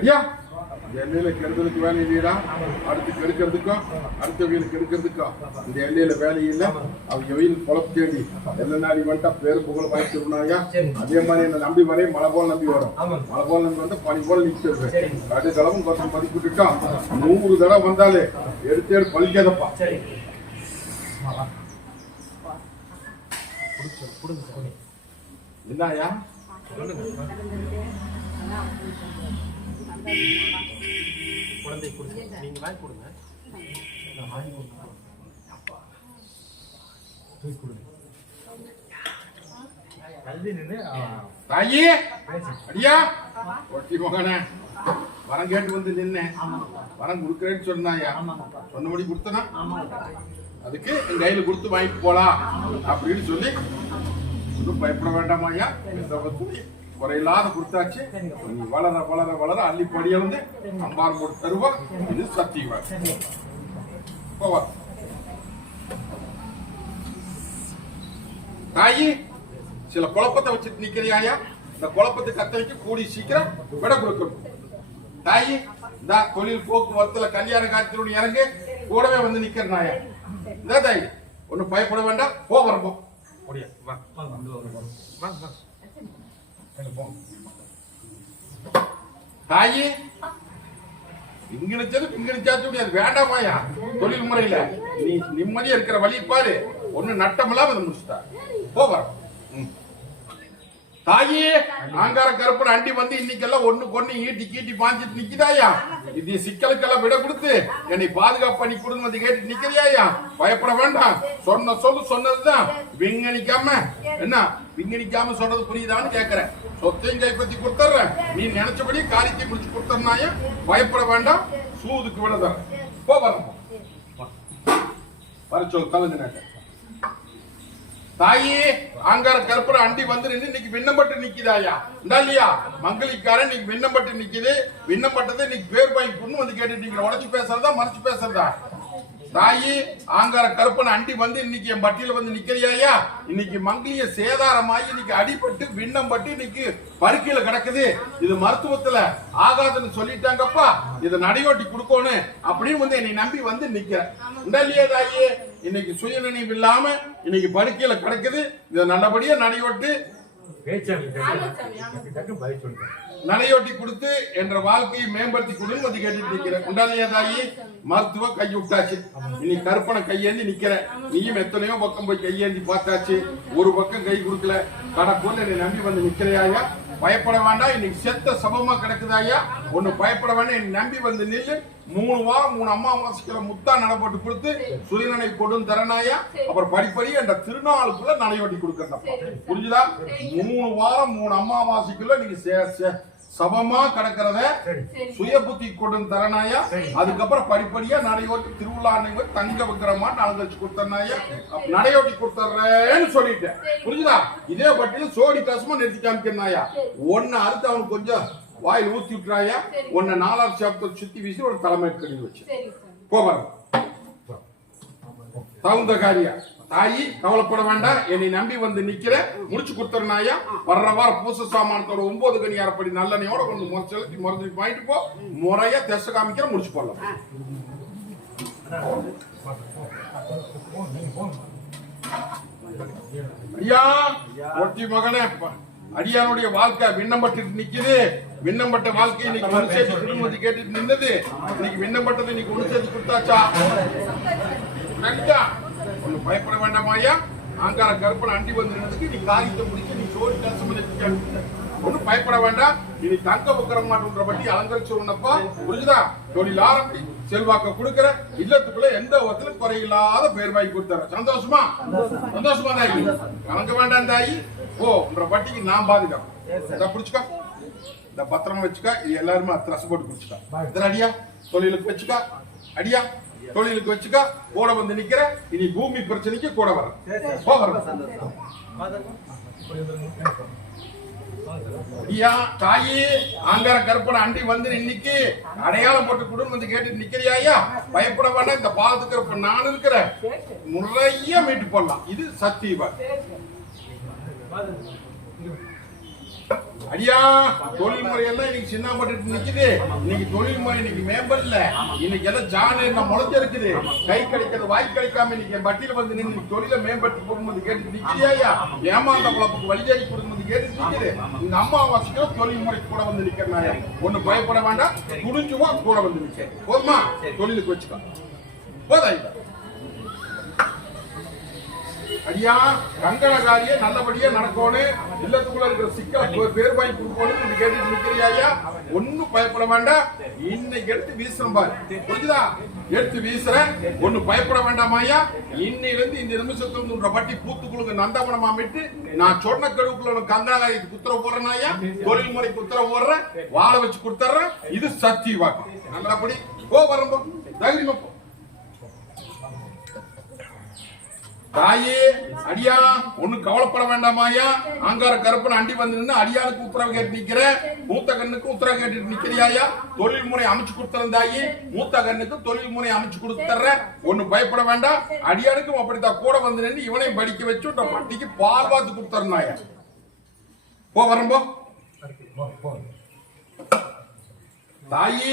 ஐயா எல்லையில கெடுறதுக்கு வேலை இல்லையா? அடுத்து கெடுக்கிறதுக்கும் அடுத்த வெயில் கெடுக்கிறதுக்கும் இந்த எல்லையில வேலை இல்லை. அவங்க வெயில் பொழப்பு தேடி எல்லா நாடி வந்துட்டா பேரு புகழ் வாங்கிட்டு இருந்தாங்க. அதே மாதிரி என்ன நம்பி வரையும் மழை போல நம்பி வரும். மழை போல நம்பி வந்து பனி போல நிற்கிறது. ரெண்டு தடவும் கொஞ்சம் மதிப்பிட்டுட்டோம். 100 தடவை வந்தாலே எடுத்து பழிக்காதப்பா. என்னயா குழந்தை கொடுங்க, நீங்க வாங்கி கொடுங்க. தாயி அடியா ஒட்டி மகனே வரம் கேட்டு வந்து நின்னேன். வரம் கொடுக்குறேன்னு சொன்னாயா? சொன்னபடி கொடுத்தனா? அதுக்கு என் கையில கொடுத்து வாங்கிட்டு போலாம் அப்படின்னு சொல்லி ஒன்றும் பயப்பட வேண்டாமாயா. குறையில்லாத கொடுத்தாச்சு. நீ வளர வளர வளர அள்ளி படியிலிருந்து அம்பார் போட்டு தருவா. இது சத்தியவா போவா. தாயி சில குழப்பத்தை வச்சுட்டு நிக்கிறியாயா? இந்த குழப்பத்தை கத்தளிக்கு கூடி சீக்கிரம் விட கொடுக்கணும். தாயி இந்த தொழில் போக்குவரத்துல கல்யாண காட்சியோட இறங்கு கூடவே வந்து நிக்கிறனாயா. இந்த தாயி ஒன்னும் பயப்பட வேண்டாம். போ வரப்போம். தாயி இங்கிலிச்சது பிங்கிலிச்சாச்சு வேண்டாமாயா. தொழில் முறையில நீ நிம்மதியா இருக்கிற வழி பாரு. ஒண்ணு நட்டமெல்லாம் வந்து முடிச்சுட்டா. போவா தாயி ஆங்கார கருப்பன் அண்டி வந்து இன்னைக்கெல்லாம் ஒண்ணு கொண்டு ஈட்டி கீட்டி பாஞ்சிட்டு நிக்குதாயா. இது சிக்கலுக்கெல்லாம் விட கொடுத்து என்னை பாதுகாப்பு பண்ணி கொடுன்னு வந்து கேட்டு நிக்கிறியாயா. பயப்பட வேண்டாம். சொன்ன சொல்லு சொன்னதுதான். விங்கணிக்காம என்ன விங்கணிக்காம சொன்னது புரியுதான்னு கேக்குறேன். சொத்தையும் கைப்பற்றி கொடுத்துறேன். நீ நினைச்சபடி காரியத்தை முடிச்சு கொடுத்தனாயா. பயப்பட வேண்டாம். சூதுக்கு விடதான். போ வர சொல் கலந்து நாட்ட. தாயி ஆங்கார கருப்பரை அண்டி வந்து நின்று இன்னைக்கு விண்ணப்பட்டு நிக்குதாயா. இல்லையா மங்களிக்காரன் இன்னைக்கு விண்ணப்பட்டு நிக்குது. விண்ணப்பட்டது இன்னைக்கு பேர் வாங்கி வந்து கேட்டுட்டு உடச்சு பேசுறதா மறைச்சு பேசுறதா? தாயி ஆங்கார கருப்பன் அண்டி வந்து இன்னைக்கு என் பட்டியல வந்து நிக்கிறியாயா. இன்னைக்கு மங்கிலிய சேதாரமாயி இன்னைக்கு அடிபட்டு விண்ணம் பட்டு இன்னைக்கு பருக்கையில கிடக்குது. இது மருத்துவத்துல ஆகாதுன்னு சொல்லிட்டாங்கப்பா. இதை நடையோட்டி கொடுக்கணும் அப்படின்னு வந்து என்னை நம்பி வந்து நிக்கிறேன். இல்லையா தாயி இன்னைக்கு சுயநினைவு இல்லாம இன்னைக்கு படுக்கையில கிடக்குது. இதை நல்லபடியா நடையோட்டு நடையோட்டி கொடுத்து என்ற வாழ்க்கையை மேம்படுத்தி கொடுன்னு வந்து கேட்டுட்டு நிக்கிறேன். உண்டாலியா தாயி மருத்துவ கை விட்டாச்சு. இன்னைக்கு கருப்பனை கையேந்தி நிக்கிறேன். நீயும் எத்தனையோ பக்கம் போய் கையேந்தி பார்த்தாச்சு. ஒரு பக்கம் கை கொடுக்கல. கடப்பொண்ணு என்னை நம்பி வந்து நிக்கிறையாயா. பயப்பட வேண்டாம். இன்னைக்கு செத்த சபமா கிடக்குதாயா. ஒண்ணு பயப்பட வேண்டாம். என்னை நம்பி வந்து நில்லு. 3 வாரம் 3 அம்மாவாசைக்குள்ள முத்தா நடப்பட்டு கொடுத்து சுயநினை கொண்டு தரனாயா. அப்புறம் படிப்படி என்ற திருநாளுக்குள்ள நடையோட்டி கொடுக்கறப்பா. புரிஞ்சுதா? 3 வாரம் 3 அம்மாவாசைக்குள்ள நீங்க சபமா கிடக்கிறத சுய புத்தி கொண்டு தரனாயா. அதுக்கப்புறம் படிப்படியா நடையோட்டி திருவிழா தங்க விக்கிரமா நாள் கொடுத்தனாயா. நடையோட்டி கொடுத்துறேன்னு சொல்லிட்டேன். புரிஞ்சுதா? இதே பட்டியல சோடி காசுமா நிறுத்தி காமிக்கிறாயா. ஒன்னு அறுத்து அவனுக்கு கொஞ்சம் வாயில் ஊத்தி விட்டுறாயா. உன்னை 4ஆவது சாப்டர் சுத்தி வீசி ஒரு தலைமை கடி வச்சு போவாங்க. தகுந்த காரியா தாயி கவலைப்பட வேண்டாம். என்னை நம்பி வந்து நிக்கிற முடிச்சு கொடுத்துறனாயா. வர்ற வாரம் பூச சாமானத்தோட 9 கனி அரைப்படி நல்லெண்ணையோட கொஞ்சம் முறைச்சலுக்கு முறைஞ்சு வாங்கிட்டு போ. முறையா தெச காமிக்கிற முடிச்சு போடலாம். ஐயா ஒட்டி மகனே அடியானுடைய வாழ்க்கை விண்ணப்பட்டு நிக்குது. விண்ணப்பட்ட வாழ்க்கை இன்னைக்கு ஒன்று சேர்த்து குடும்பத்தை கேட்டுட்டு நின்னது. இன்னைக்கு விண்ணப்பட்டது இன்னைக்கு ஒன்று சேர்த்து கொடுத்தாச்சா. ஒண்ணு பயப்பட வேண்டாமாயா. ஆங்கார கருப்பனை அண்டி வந்து நின்னதுக்கு நீ காரியத்தை முடிச்சு சோறு கஷ்டம் ஒன்னும் பயப்பட வேண்டாம். இனி தங்க உக்கர மாட்டோன்ற பட்டி அலங்கரிச்சு உன்னப்பா புரிஞ்சுதா? தொழில் ஆரம்பி செல்வாக்க கொடுக்கிற இல்லத்துக்குள்ள எந்த விதத்திலும் குறையில்லாத பேர் வாங்கி கொடுத்தார. சந்தோஷமா? சந்தோஷமா தாயி? கலங்க வேண்டாம் தாயி. ஓ உன்ற பட்டிக்கு நான் பாதுகாப்பு புடிச்சுக்கா, இந்த பத்திரமா வச்சுக்கா. இது எல்லாருமே ட்ரெஸ் போட்டு குடிச்சுக்கா. இதுல அடியா தொழிலுக்கு வச்சுக்கா, அடியா தொழிலுக்கு வச்சுக்கா. கூட வந்து நிக்கிற இனி பூமி பிரச்சனைக்கு கூட வர ஐயா தாயி ஆங்கார கருப்பனை அண்டி வந்து இன்னைக்கு அடையாளம் போட்டு குடும்பம் வந்து கேட்டு நிக்கிறியா? ஐயா பயப்பட வேண்டாம். இந்த பாலத்துக்கு இருப்ப நான் இருக்கிறேன், நிறைய மீட்டு போடலாம். இது சத்தியவா ஐயா. தொழில்முறை எல்லாம் இன்னைக்கு சின்ன பட்டு நிக்குது. இன்னைக்கு தொழில்முறை இன்னைக்கு மேம்படல. இன்னைக்கு எல்லாம் ஜானு முளைச்சிருக்குது. கை கிடைக்கிறது வாய் கிடைக்காம இன்னைக்கு பட்டியல வந்து நின்று தொழிலை மேம்படுத்தி கொடுக்கும்போது கேட்டு நிக்கிறியா? ஏமாந்த குழப்புக்கு வழிஜாடி கொடுக்கும்போது கேட்டு நிக்குது. இந்த அம்மாவாசைக்கு தொழில்முறைக்கு கூட வந்து நிக்கிறனால ஒண்ணு பயப்பட வேண்டாம். துணிஞ்சுவா கூட வந்து நிக்க போதுமா? தொழிலுக்கு வச்சுக்கோ போதா? ஐயா கங்கணகாரியே நல்லபடியா நடக்கணும். இல்லத்துக்குள்ள இருக்கிற சிக்கல் பேர் வாங்கி கொடுக்கணும் கேட்டு நிக்கிறியா? ஐயா ஒன்னும் பயப்பட வேண்டாம். இன்னைக்கு எடுத்து வீசுறேன் பாரு புரிஞ்சுதா? எடுத்து வீசுறேன், ஒண்ணு பயப்பட வேண்டாமா? ஐயா இன்னையில இருந்து இந்த நிமிஷத்துல பட்டி பூத்துக்குழுங்க நந்தவனமா விட்டு நான் சொன்ன கடுவுக்குள்ள கங்கணகாரிக்கு குத்துற போடுறேன். ஐயா தொழில்முறை குத்துற போடுறேன், வாழ வச்சு கொடுத்துறேன். இது சத்திய வாக்கு. நல்லபடி போ வரம்போ தைரியமா போ. தாயே அடியா ஒண்ணு கவலைப்பட வேண்டாமாயா. ஆங்கார கருப்பன் அண்டி வந்து நின்று அடியானுக்கு உத்தரவு கேட்டு நிக்கிற, மூத்த கண்ணுக்கு உத்தரவு கேட்டு நிக்கிறியாயா? தொழில் முறை அமைச்சு கொடுத்துறேன் தாயி. மூத்த கண்ணுக்கு தொழில் முறை அமைச்சு கொடுத்துற, ஒண்ணு பயப்பட வேண்டாம். அடியானுக்கும் அப்படித்தான் கூட வந்து நின்று இவனையும் படிக்க வச்சு பட்டிக்கு பால் பார்த்து கொடுத்துறனாயா. போ வரம்போ தாயி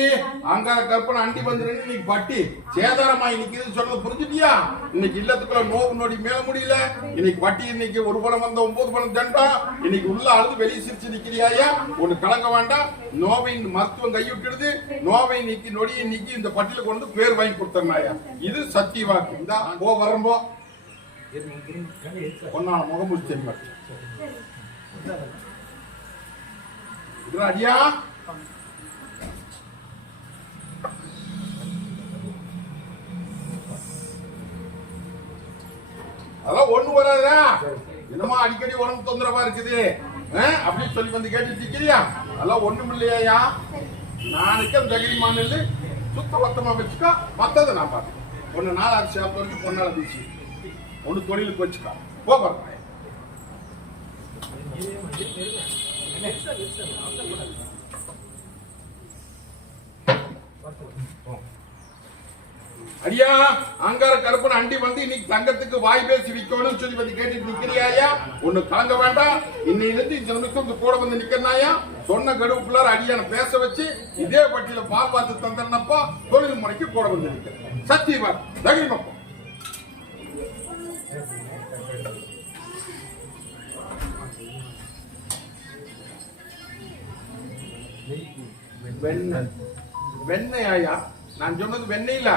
ஆங்கார கற்பனை அண்டி வந்து இன்னைக்கு பட்டி சேதாரமாய் நிக்குது சொல்ல புரிஞ்சுட்டியா? இன்னைக்கு இல்லத்துக்குள்ள நோவு நொடி மேல முடியல. இன்னைக்கு பட்டி இன்னைக்கு ஒரு பணம் வந்த 9 பணம் தண்டா. இன்னைக்கு உள்ள அழுது வெளியே சிரிச்சு நிக்கிறியாயா? ஒண்ணு கலங்க வேண்டாம். நோவின் மருத்துவம் கைவிட்டுடுது. நோவை நீக்கி நொடியை நீக்கி இந்த பட்டியல கொண்டு பேர் வாங்கி கொடுத்தனாயா. இது சத்திய வாக்கு. இந்த போ வரம்போ பொன்னான முகமுடி அடியா. அதெல்லாம் ஒண்ணு வராதா? என்னமா அடிக்கடி உடம்பு தொந்தரவா இருக்குது அப்படின்னு சொல்லி வந்து கேட்டு நிக்கிறியா? அதெல்லாம் ஒண்ணும் இல்லையா? நாளைக்கு தகிரி மாநில சுத்த பத்தமா வச்சுக்கா. மத்ததை நான் பாத்தேன். ஒன்னு நாளாச்சு சாப்பிட்டு வரைக்கும் பொன்னால வீச்சு ஒண்ணு தொழிலுக்கு வச்சுக்கா. போறேன் அடியா. ஆங்கார கருப்பன் அண்டி வந்து இன்னைக்கு தங்கத்துக்கு வாய் பேசி விற்கணும்னு சொல்லி வந்து கேட்டு நிக்கிறியாயா? ஒண்ணு கலங்க வேண்டாம். இன்னையில இருந்து இந்த நிமிஷம் கூட வந்து நிக்கிறனாயா? சொன்ன கடுவுக்குள்ளார அடியான பேச வச்சு இதே பட்டியல பால் பார்த்து தந்தனப்பா தொழில் முறைக்கு கூட வந்து நிக்கிறேன். சத்தியமா தைரியமா வெண்ணெயா? நான் சொன்னது வெண்ணெய் இல்ல.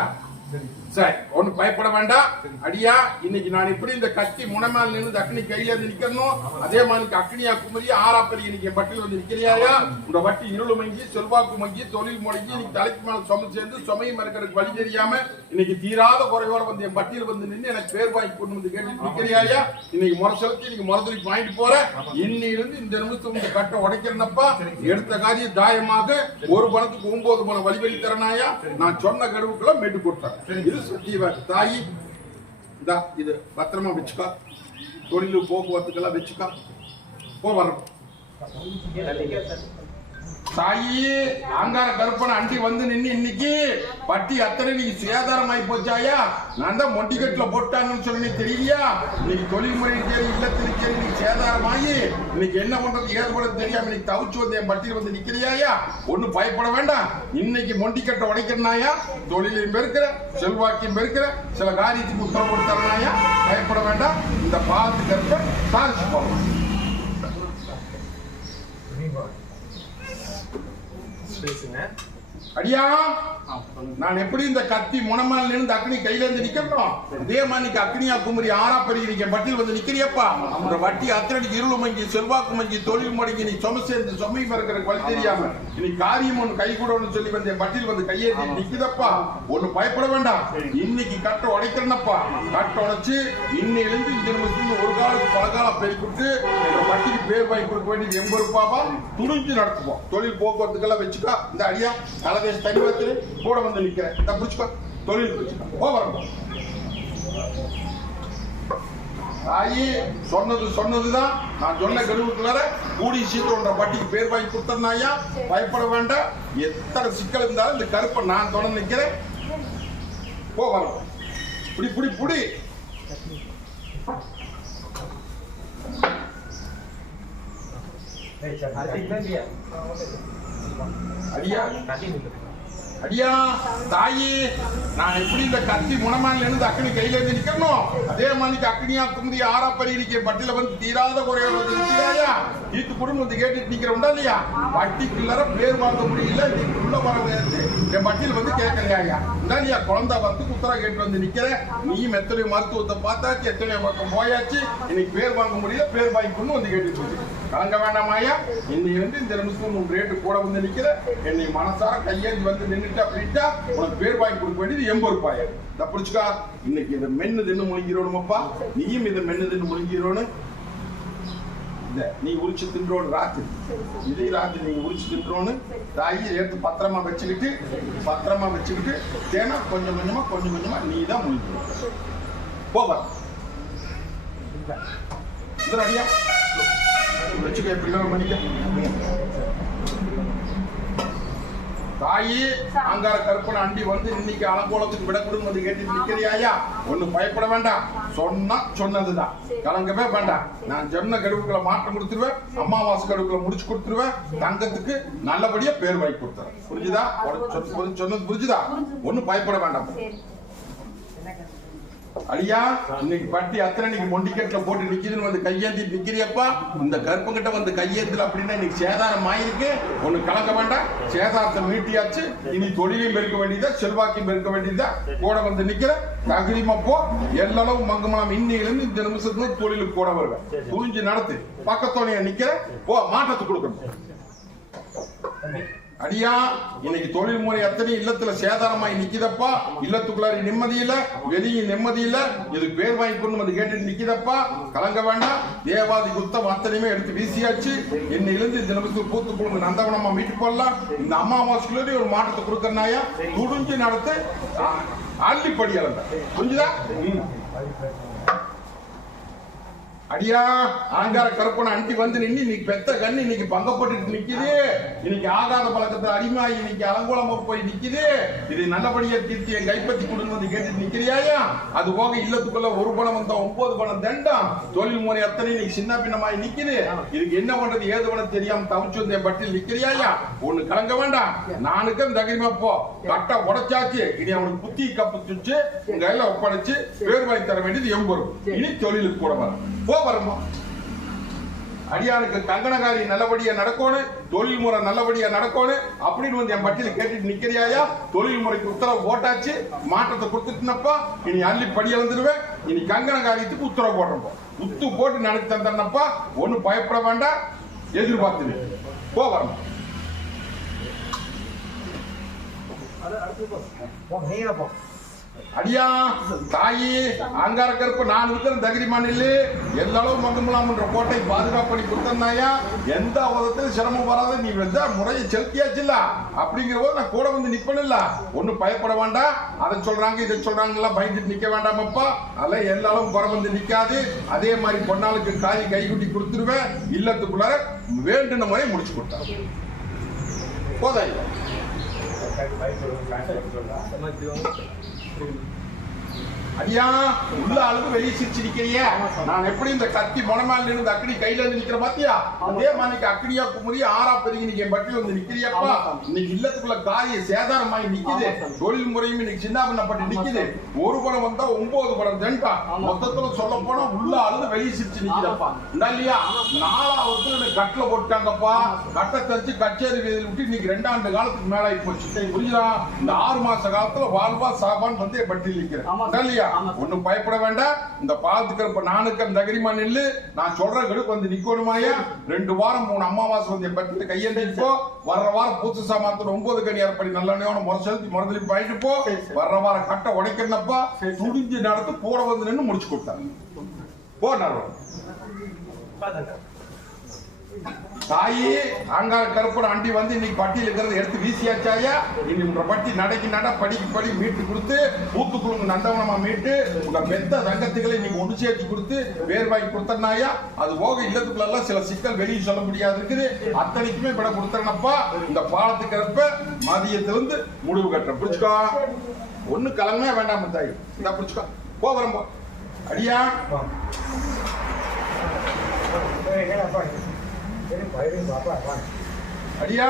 சரி ஒண்ணு பயப்பட வேண்டாம். அடியா இன்னைக்கு நான் இப்படி இந்த கத்தி முனைமால் நின்று அக்னி கையில இருந்து நிக்கணும். அதே மாதிரி அக்னியா குமரி ஆறாப்பரி இன்னைக்கு பட்டியல் வந்து நிக்கிறியாயா? உங்க வட்டி இருளு மங்கி செல்வாக்கு மங்கி தொழில் முடங்கி இன்னைக்கு தலைக்கு மேல சும சேர்ந்து சுமையும் இருக்கிறதுக்கு வழி தெரியாம இன்னைக்கு தீராத குறையோட வந்து என் பட்டியல் வந்து நின்று எனக்கு பேர் வாங்கி கொண்டு வந்து கேட்டு நிக்கிறியாயா? இன்னைக்கு முறை செலுத்தி இன்னைக்கு முறதுக்கு வாங்கிட்டு போற. இன்னிலிருந்து இந்த நிமிஷம் இந்த கட்டை உடைக்கிறனப்பா. எடுத்த காரியம் தாயமாக ஒரு பணத்துக்கு 9 பணம் வழிவழி தரனாயா? நான் சொன்ன கடுவுக்குள்ள மெட்டு கொடுத்தேன். இது சத்தியவா தாயி. இந்த இது பத்திரமா வச்சுக்கா. தொழில் போக்குவரத்துக்கெல்லாம் வச்சுக்கா. போ வரோம் தாயி. ஆங்கார கருப்பனை அண்டி வந்து நின்று இன்னைக்கு பட்டி அத்தனை நீங்க சேதாரம் ஆகி போச்சாயா? நான் தான் மொண்டிக்கட்டுல போட்டாங்கன்னு சொல்லி தெரியலையா? இன்னைக்கு தொழில் முறை தேடி இல்லத்திற்கு இன்னைக்கு சேதாரம் ஆகி இன்னைக்கு என்ன பண்றது ஏது பண்றது தெரியாம இன்னைக்கு தவிச்சு வந்து என் பட்டியல் வந்து நிக்கிறியாயா? ஒன்னும் பயப்பட வேண்டாம். இன்னைக்கு மொண்டிக்கட்டை உடைக்கிறனாயா? தொழிலையும் பெருக்கிற செல்வாக்கையும் பெருக்கிற சில காரியத்துக்கு உத்தரவு கொடுத்தறனாயா? பயப்பட வேண்டாம். இந்த பாலத்துக்கு இருக்க சாதிச்சு போகலாம். பேசுங்க. அடியா நான் எப்படி இந்த கத்தி முனமால் நின்று அக்னி கையில இருந்து நிக்கணும் இதே மாதிரி நீ அக்னியா குமரி ஆறா பெருகிறீங்க பட்டியல் வந்து நிக்கிறியப்பா அந்த வட்டி அத்தனைக்கு இருள் மங்கி செல்வாக்கு மங்கி தொழில் முடங்கி நீ சும சேர்ந்து சுமை பறக்கிற வழி தெரியாம இனி காரியம் ஒன்று கை கூட சொல்லி வந்த பட்டியல் வந்து கையேற்றி நிக்குதப்பா ஒண்ணு பயப்பட வேண்டாம் இன்னைக்கு கட்ட உடைக்கிறனப்பா கட்ட உடைச்சு இன்னிலிருந்து இந்த நிமிஷத்துக்கு ஒரு காலுக்கு பல காலம் பெருக்கிட்டு இந்த வட்டிக்கு பேர் வாங்கி கொடுக்க வேண்டியது 80 ரூபாவா துணிஞ்சு நடத்துவோம் தொழில் போக்குவரத்துக்கெல்லாம் வச்சுக்கா இந்த அடியா தலைதேச தனி வச்சு கூட வந்து நிக்கிறேன் இந்த புடிச்சுக்கோ தொழில் புடிச்சுக்கோ போறோம் தாயி சொன்னதுதான் நான் சொன்ன கடுவுக்குள்ளார கூடி சீக்கிரம் பட்டிக்கு பேர் வாங்கி கொடுத்தனாயா பயப்பட வேண்டாம் எத்தனை சிக்கல் இருந்தாலும் இந்த கருப்பை நான் தொடர்ந்து நிக்கிறேன் போறோம் புடி புடி புடி அடியா அடியா தாயி நான் எப்படி இந்த கத்தி முனமான்ல இருந்து அக்னி கையில இருந்து நிக்கணும் அதே மாதிரி அக்னியா குமுதி ஆறா பறிக்க பட்டில வந்து தீராத குறைகள் வந்து நிக்கிறாயா வீட்டு குடும்பம் வந்து கேட்டுட்டு நிக்கிறோம்டா இல்லையா வட்டிக்குள்ளார பேர் வாங்க முடியல இன்னைக்கு உள்ள வரது என் பட்டியல் வந்து கேட்கலையா இந்தா நீ குழந்தை வந்து குத்தரா கேட்டு வந்து நிக்கிற நீயும் எத்தனை மருத்துவத்தை பார்த்தாச்சு எத்தனை பக்கம் போயாச்சு இன்னைக்கு பேர் வாங்க முடியல பேர் வாங்கிக்கொண்டு வந்து கேட்டுட்டு இருக்கு கலங்க வேண்டாமாயா இன்னைக்கு வந்து இந்த நிமிஷம் உன் ரேட்டு கூட வந்து நிக்கிற என்னை மனசார கையேந்தி வந்து நின்றுட்டு அப்படின்ட்டா உனக்கு பேர் வாங்கி கொடுக்க வேண்டியது 80 ரூபாய் புடிச்சுக்கா இன்னைக்கு இதை மென்னு தின்னு முழுங்கிரோணுமப்பா நீயும் இதை மென்னு தின்னு முழுங்கிரோன்னு நீ உரிச்சு தின்றோன்னு ராத்திரி இதே ராத்திரி நீங்க உரிச்சு தின்றோன்னு தாயி எடுத்து பத்திரமா வச்சுக்கிட்டு தேனா கொஞ்சம் கொஞ்சமா நீ தான் முழுங்கிடும் போவா அடியா வச்சுக்க எப்படி பண்ணிக்க தாயி அங்கார கற்பனை அண்டி வந்து இன்னைக்கு அலங்கோலத்துக்கு விடக்கூடும் வந்து கேட்டு நிக்கிறியாயா ஒண்ணு பயப்பட வேண்டாம் சொன்னதுதான் கலங்கவே வேண்டாம் நான் சொன்ன கடுவுகளை மாற்றம் கொடுத்துருவேன் அமாவாசை கடுவுகளை முடிச்சு கொடுத்துருவேன் தங்கத்துக்கு நல்லபடியா பேர் வாங்கி கொடுத்துறேன் புரிஞ்சுதா சொன்னது புரிஞ்சுதா ஒண்ணு பயப்பட வேண்டாம் அடியா இன்னைக்கு பட்டி அத்தனை நீங்க மொண்டிக்கட்டுல போட்டு நிக்குதுன்னு வந்து கையேந்தி நிக்கிறியப்பா இந்த கருப்பு கிட்ட வந்து கையேந்தல அப்படின்னா இன்னைக்கு சேதாரம் ஆயிருக்கு ஒண்ணு கலக்க வேண்டாம் சேதாரத்தை மீட்டியாச்சு இனி தொழிலையும் பெருக்க வேண்டியதா செல்வாக்கையும் பெருக்க வேண்டியதா கூட வந்து நிக்கிற தகுதிமா போ எல்லாரும் மங்கமலாம் இன்னையிலிருந்து இந்த நிமிஷத்துல தொழிலுக்கு கூட வருவேன் புரிஞ்சு நடத்து பக்கத்தோனைய நிக்கிற போ மாற்றத்தை கொடுக்கணும் அடியா இன்னைக்கு தொழில் முறை அத்தனை இல்லத்துல சேதாரமாய் நிக்குதப்பா இல்லத்துக்குள்ளாரி நிம்மதி இல்ல வெளியே நிம்மதி இல்ல இது பேர் வாங்கி கொண்டு வந்து கேட்டு நிக்குதப்பா கலங்க வேண்டாம் தேவாதி குத்தம் அத்தனையுமே எடுத்து வீசியாச்சு இன்னையிலிருந்து இந்த நிமிஷத்துக்கு பூத்து குழுங்க நந்தவனமா மீட்டு போடலாம் இந்த அமாவாசைக்குள்ளே ஒரு மாற்றத்தை கொடுக்கறனாயா துடிஞ்சு நடத்து அள்ளிப்படி அளந்த புரிஞ்சுதா அடியா ஆங்கார கருப்பனை அண்டி வந்து நின்று இன்னைக்கு பெத்த கண்ணு இன்னைக்கு பங்கப்பட்டு நிக்குது இன்னைக்கு ஆகாத பழக்கத்தை அடிமையாகி இன்னைக்கு அலங்கோலமா போய் நிக்குது இது நல்லபடியா தீர்த்து என் கைப்பற்றி கொடுன்னு வந்து கேட்டு நிக்கிறியாயா அது போக இல்லத்துக்குள்ள ஒரு பணம் வந்தா 9 பணம் தண்டம் தொழில் முறை அத்தனை இன்னைக்கு சின்ன பின்னமாய் நிக்குது இதுக்கு என்ன பண்றது ஏது பண்ண தெரியாம தவிச்சு வந்து என் பட்டியல் நிக்கிறியாயா ஒண்ணு கலங்க வேண்டாம் நானுக்கும் தகுதிமா போ கட்ட உடைச்சாச்சு இனி அவனுக்கு புத்தி கப்புச்சு உங்க கையில ஒப்படைச்சு பேர் வாங்கி தர வேண்டியது 80 இனி தொழிலுக்கு கூட வரும் வருமா அடியானுக்கு கங்கணகாரி நல்லபடியா நடக்கணும் தொழில் முறை நல்லபடியா நடக்கணும் அப்படின்னு வந்து என் பட்டியல கேட்டுட்டு நிக்கிறியாயா தொழில் முறைக்கு உத்தரவு போட்டாச்சு மாற்றத்தை கொடுத்துட்டுனப்பா இனி அள்ளி படிய வந்துடுவேன் இனி கங்கணகாரியத்துக்கு உத்தரவு போடுறோம் உத்து போட்டு நடத்தி தந்தனப்பா ஒண்ணு பயப்பட வேண்டாம் எதிர்பார்த்து வரணும் அடியா தாயி அங்கார கருப்பு நான் இருக்கிற தகிரிமானில் எல்லாரும் மங்கமலாம்ன்ற கோட்டை பாதுகாப்பு பண்ணி கொடுத்தனாயா எந்த விதத்திலும் சிரமம் வராத நீ வந்து முறையை செலுத்தியாச்சுல்ல அப்படிங்கிற போது நான் கூட வந்து நிப்பனில்ல ஒன்னும் பயப்பட வேண்டாம் அதை சொல்றாங்க இதை சொல்றாங்க பயந்துட்டு நிக்க வேண்டாமப்பா அதெல்லாம் எல்லாரும் குறை வந்து நிக்காது அதே மாதிரி பொன்னாளுக்கு காய் கைகுட்டி கொடுத்துருவேன் இல்லத்துக்குள்ளார வேண்டுன முறை முடிச்சு கொடுத்தாங்க போதாய் ஐயா உள்ள ஆளுக்கு வெளியே சிரிச்சு நிக்கிறிய நான் எப்படி இந்த கத்தி மொனமால இருந்து அக்கடி கையில இருந்து நிக்கிற பாத்தியா அதே மாதிரி அக்கடியா குமுறி ஆறா பெருகி நீங்க என் பட்டி வந்து நிக்கிறியப்பா இன்னைக்கு இல்லத்துக்குள்ள காரிய சேதாரமாயி நிக்குது தொழில் முறையும் இன்னைக்கு சின்ன பண்ணப்பட்டு நிக்குது ஒரு படம் வந்தா 9 படம் தென்பா மொத்தத்துல சொல்ல போனா உள்ள ஆளுக்கு வெளியே சிரிச்சு நிக்கிறப்பா இல்லையா 4வது கட்டில போட்டாங்கப்பா கட்டை தச்சு கச்சேரி வீதியில் விட்டு இன்னைக்கு 2 ஆண்டு காலத்துக்கு மேல ஆகி போச்சு புரியுதா இந்த 6 மாச காலத்துல வாழ்வா சாபான் வந்து பட்டியல் நிக்கிறேன் இல்லையா ஒண்ணும் பயப்பட வேண்டாம் இந்த பாத்துக்கிறப்ப நானுக்கு அந்த தகிரிமா நில்லு நான் சொல்ற கடுக்கு வந்து நிக்கணுமாயா 2 வாரம் 3 அமாவாசை வந்து பட்டு கையெழுந்திப்போ வர்ற வாரம் பூத்து சாமாத்துல 9 கனி அரைப்படி நல்லெண்ணெயோட முறை செலுத்தி முறதலி பாயிட்டு போ வர்ற வாரம் கட்டை உடைக்கிறப்பா துடிஞ்சு நடத்து கூட வந்து நின்று முடிச்சு கொடுத்தாங்க போ நடுவோம் தாயி ஆங்கார கருப்பன் அண்டி வந்து இன்னைக்கு பட்டியல் இருக்கிறத எடுத்து வீசியாச்சாயா இனி உங்க பட்டி நடைக்கு நட படிக்கு படி மீட்டு கொடுத்து பூத்துக்குழுங்க நந்தவனமா மீட்டு உங்க பெத்த தங்கத்துக்களை இன்னைக்கு ஒன்று சேர்த்து கொடுத்து வேர்வாய்க்கு கொடுத்தனாயா அது போக இல்லத்துக்குள்ள எல்லாம் சில சிக்கல் வெளியே சொல்ல முடியாது இருக்குது அத்தனைக்குமே விட கொடுத்தனப்பா இந்த பாலத்துக்கு இருப்ப மதியத்திலிருந்து முடிவு கட்டுறேன் புடிச்சுக்கோ ஒண்ணு கிளம்பவே வேண்டாம் தாய் இந்த புடிச்சுக்கோ போ வரம்போ அடியா அடியா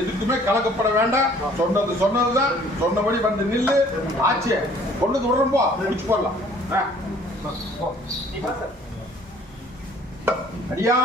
எதுக்குமே கலக்கப்பட வேண்டாம் சொன்னதுதான் சொன்னபடி வந்து நில்லு ஆச்சு கொண்டு விடுறப்போ முடிச்சு போடலாம் அடியா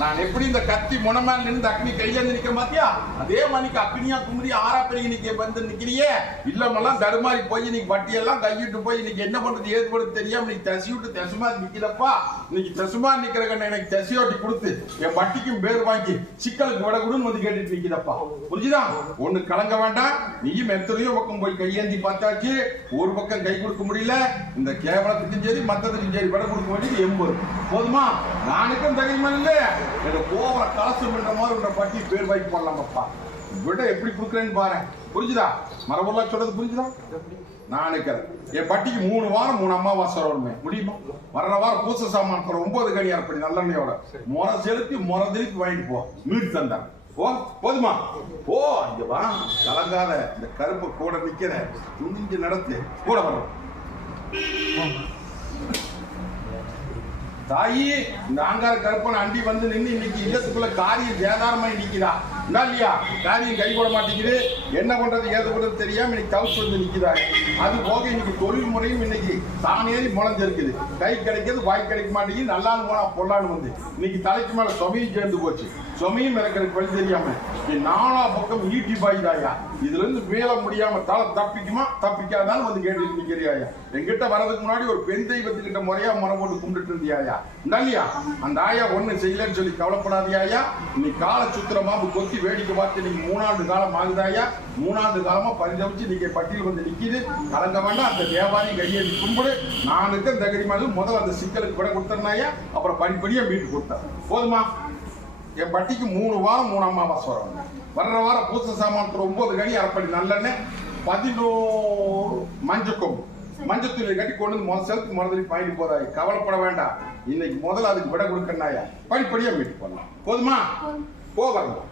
நான் எப்படி இந்த கத்தி முனமால இருந்து அக்னி கையில இருந்து நிக்க மாத்தியா அதே மாதிரி அக்னியா குமரி ஆறா பெரிய இன்னைக்கு வந்து நிக்கிறியே இல்லமெல்லாம் தடுமாறி போய் இன்னைக்கு வட்டியெல்லாம் கையிட்டு போய் இன்னைக்கு என்ன பண்றது ஏது பண்றது தெரியாம இன்னைக்கு தசி விட்டு தசுமா நிக்கிறப்பா இன்னைக்கு தசுமா நிக்கிற கண்ண எனக்கு தசியோட்டி கொடுத்து என் வட்டிக்கும் பேர் வாங்கி சிக்கலுக்கு விடக்கூடும் வந்து கேட்டுட்டு நிக்கிறப்பா புரிஞ்சுதா ஒண்ணு கலங்க வேண்டாம் நீயும் எத்தனையோ பக்கம் போய் கையேந்தி பார்த்தாச்சு ஒரு பக்கம் கை கொடுக்க முடியல இந்த கேவலத்துக்கும் சரி மத்ததுக்கும் சரி விட கொடுக்க வேண்டியது 80 போதுமா நானுக்கும் தகுதிமா இல்ல எனக்கு கோவல கலசம் பண்ற மாதிரி உள்ள பட்டி பேர் வாங்கி போடலாமப்பா விட எப்படி கொடுக்குறேன்னு பாரு புரிஞ்சுதா மரபொருளா சொல்றது புரிஞ்சுதா நான் நிக்கிறேன் என் பட்டிக்கு 3 வாரம் 3 அமாவாசை வருமே முடியுமா வர்ற வாரம் பூச சாமான் 9 கனி அரைப்படி நல்லெண்ணையோட முறை செலுத்தி முறை திருப்பி வாங்கிட்டு போ மீட்டு தந்தாங்க ஓ போதுமா ஓ இங்க வா கலங்காத இந்த கருப்பு கூட நிக்கிற துணிஞ்சு நடத்து கூட வர்றோம் தாயி இந்த ஆங்கார கருப்பன் அண்டி வந்து நின்று இன்னைக்கு இல்லத்துக்குள்ள காரியம் சேதாரமாய் நிக்கிறா இல்லையா காரியம் கை போட மாட்டேங்குது என்ன பண்றது ஏது பண்றது தெரியாம இன்னைக்கு தவிச்சு வந்து நிக்கிறாங்க அது போக இன்னைக்கு தொழில் முறையும் இன்னைக்கு தானேறி முளைஞ்சிருக்குது கை கிடைக்கிறது வாய் கிடைக்க மாட்டேங்குது நல்லான்னு போனா பொல்லான்னு வந்து இன்னைக்கு தலைக்கு மேல சொமையும் சேர்ந்து போச்சு சொமையும் இறக்கிறதுக்கு வழி தெரியாம நாலா பக்கம் ஈட்டி பாய்தாயா இதுல இருந்து மேல முடியாம தலை தப்பிக்குமா தப்பிக்காதான்னு வந்து கேட்டு நிக்கிறியாயா எங்கிட்ட வர்றதுக்கு முன்னாடி ஒரு பெண் தெய்வத்துக்கிட்ட முறையா முறை போட்டு கும்பிட்டு இருந்தியாயா இல்லையா அந்த ஆயா ஒண்ணு செய்யலன்னு சொல்லி கவலைப்படாதியாயா இன்னைக்கு கால சுத்திர மாப்பு கொத்தி வேடிக்கை பார்த்து நீங்க 3 ஆண்டு காலம் ஆகுதாயா 3 ஆண்டு காலமா பரிதவிச்சு நீங்க பட்டியல் வந்து நிக்குது கலங்க வேண்டாம் அந்த வியாபாரி கையை கும்பிடு நானுக்கு தகுதிமானது முதல்ல அந்த சிக்கலுக்கு விட கொடுத்தனாயா அப்புறம் படிப்படியா மீட்டு கொடுத்தாரு போதுமா என் பட்டிக்கு 3 வாரம் 3 அமாவாசை வருவாங்க வர்ற வாரம் பூச சாமானத்துல 9 கனி அரைப்படி நல்லெண்ணெய் 11 மஞ்சக்கொம்பு மஞ்சத்தூளை கட்டி கொண்டு வந்து முதல் செலுத்து முறதலி பாயிட்டு போதாய் கவலைப்பட வேண்டாம் இன்னைக்கு முதல்ல அதுக்கு விட கொடுக்கணாயா படிப்படியா மீட்டு போடலாம் போதுமா போ வரலாம்